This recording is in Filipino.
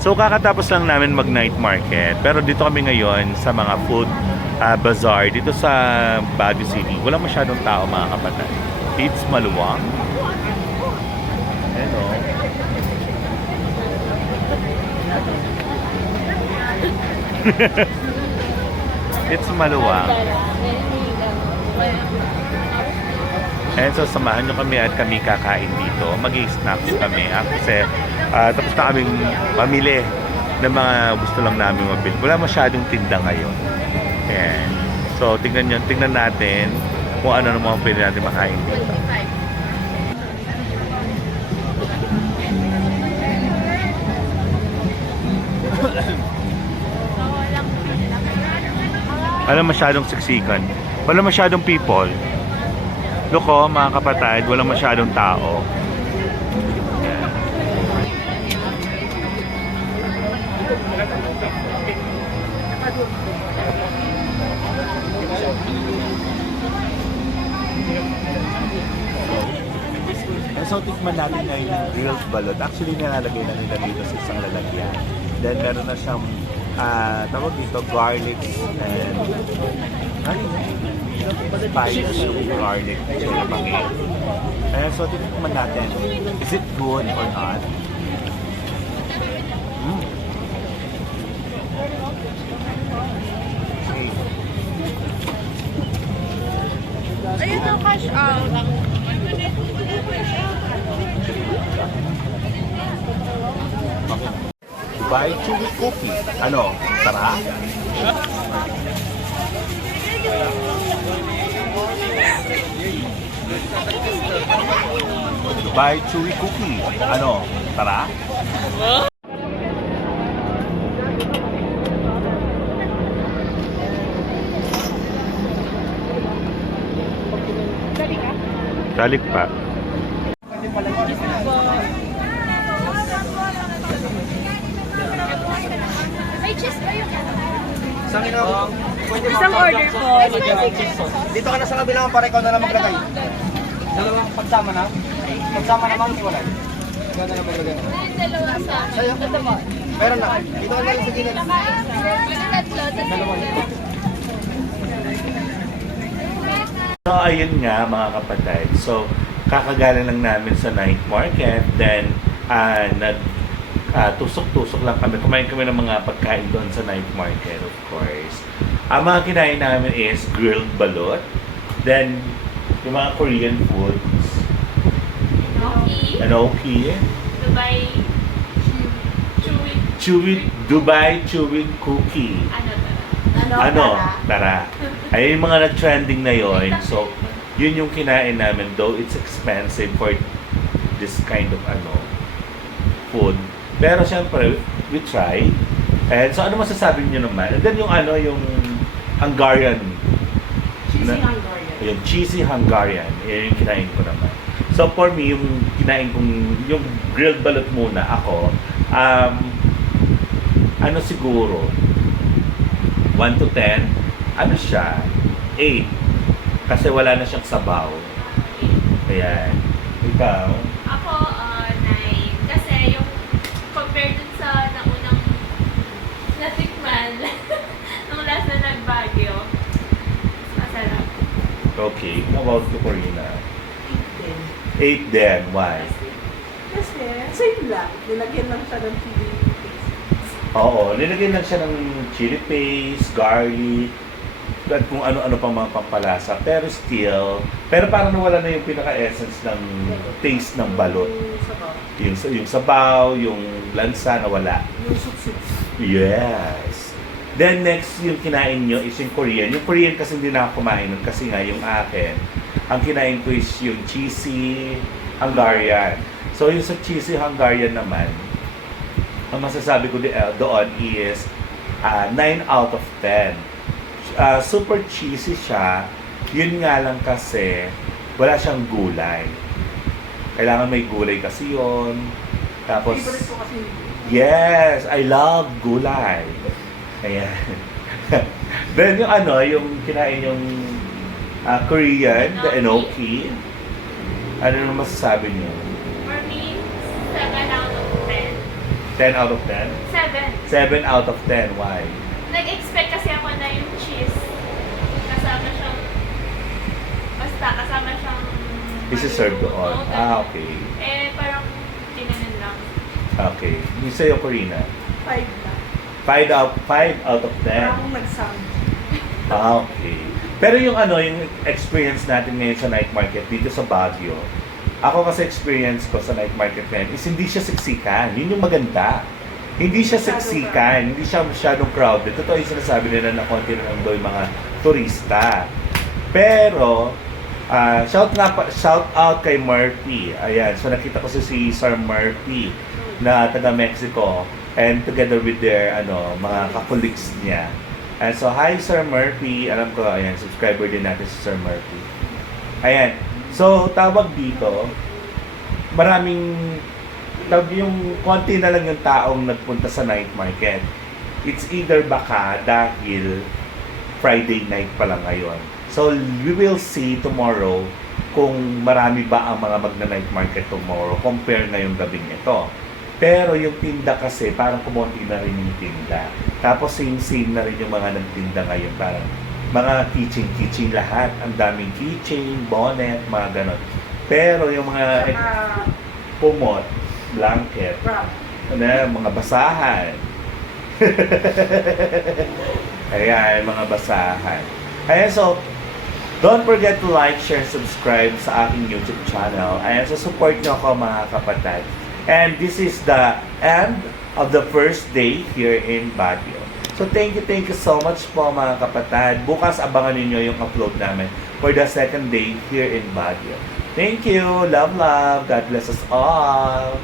So kakatapos lang namin mag night market, pero dito kami ngayon sa mga food bazaar dito sa Baguio City. Wala masyadong tao mga kapatid. It's maluwang. Hello. It's maluwang. And so samahan nyo kami at kami kakain dito. Mag-i-snack din kami kasi tapos na kaming mamili ng mga gusto lang namin mabili. Wala masyadong tinda ngayon. Ayan. So tingnan natin kung ano naman pwede natin makain dito. Wala masyadong siksikan. Wala masyadong people. Look oh, mga kapatid, wala masyadong tao. So, tikman natin ngayon yung grilled balot. Actually, nilalagay na nila dito sa isang lalagyan. Then, meron na siyang tawag dito, garlic and spice yung garlic. So, tikman natin. Is it good or not? Ayun ang cash out. Dubai chewy cookie. Ano? Tara? Dubai chewy cookie. Ano? Tara? Dalik pa. May cheese ba yun? Isang order po. Dito ka na sa kabilang para ikaw na lang maglagay. Dalawang pagsama na. Pagsama naman, hiwalay. Ikaw na lang maglagay. Dalawa sa Sa'yo? Meron na. Dito ka na lang sa gilid. Dalawa. So, ayun nga mga kapatid. So, kakagaling lang namin sa night market. Then, tusok-tusok lang kami. Kumain kami ng mga pagkain doon sa night market, of course. Ang mga kinain namin is grilled balot. Then, yung mga Korean foods. Enoki. Dubai chewy cookie. Ano? Tara. Ayun yung mga nag-trending na yon. So, yun yung kinain namin. Though it's expensive for this kind of food. Pero syempre, we try. And so, ano masasabi niyo naman? And then yung yung Hungarian. Cheesy Hungarian. Yung cheesy Hungarian. Yun yung kinain ko naman. So, for me, yung kinain kong, yung grilled balot muna ako, siguro, 1 to 10, ano siya? 8. Kasi wala na siyang sabaw. Ayan. Ikaw? Ako, 9. Kasi yung compared dun sa naunang natikman, nung last na nag-Baguio, masarap. Okay. How about the Corina? 8 8 din. din. Why? Kasi, same lang. Nilagyan lang siya ng chili paste. Oo. Nilagyan lang siya ng chili paste, garlic, at kung ano-ano pang mga pampalasa. Pero parang nawala na yung pinaka-essence ng taste ng balot. Yung sabaw, yung lansa, nawala. Yung soup. Yes. Then next, yung kinain nyo is yung Korean. Yung Korean kasi hindi na ako kumain nun kasi nga yung akin, ang kinain ko is yung cheesy Hungarian. So yung sa cheesy Hungarian naman, ang masasabi ko doon is 9 out of 10. Super cheesy siya. Yun nga lang kasi wala siyang gulay. Kailangan may gulay kasi yun. Tapos, Favorite ko kasi yes, I love gulay. Ayan. Then yung kinain yung Korean, the enoki. Ano naman masasabi niyo? For me, 7 out of 10. 10 out of 10? 7. 7 out of 10. Why? Nag-expect kasi ako na yung cheese. Kasama siyang... Basta, kasama siyang... Isi-serve doon. Oo, Ah, ganun. okay. Eh, parang tinanan lang. Okay. Yung sa'yo, Corina? 5 lang. 5 out of 10. Parang nag-sound. Ah, okay. Pero yung ano, yung experience natin ngayon sa night market dito sa Baguio, ako kasi experience ko sa night market ngayon is hindi siya siksikan. Yun yung maganda. Hindi siya siksikan, hindi siya masyadong crowded. Totoo yung sinasabi nila na konti na lang daw yung mga turista. Pero, shout out kay Murphy. Ayan, so nakita ko si Sir Murphy na taga Mexico and together with their mga kakuliks niya. And so, hi Sir Murphy. Alam ko, ayan, subscriber din natin si Sir Murphy. Ayan. So, tawag dito, yung konti na lang yung taong nagpunta sa night market. It's either baka dahil Friday night pa lang ngayon. So, we will see tomorrow kung marami ba ang mga magna-night market tomorrow compare ngayong gabing ito. Pero yung tinda kasi, parang kumonti na rin yung tinda. Tapos same na rin yung mga nagtinda ngayon. Parang mga keychain lahat. Ang daming keychain, bonnet, mga ganon. Pero yung mga Saka, pumot, blanket, wrap. mga basahan. Ayan, mga basahan. Ayan, so, don't forget to like, share, subscribe sa aking YouTube channel. Ayan, so support nyo ako mga kapatid. And this is the end of the first day here in Baguio. So thank you so much po mga kapatid. Bukas abangan niyo yung upload namin for the second day here in Baguio. Thank you. Love. God bless us all.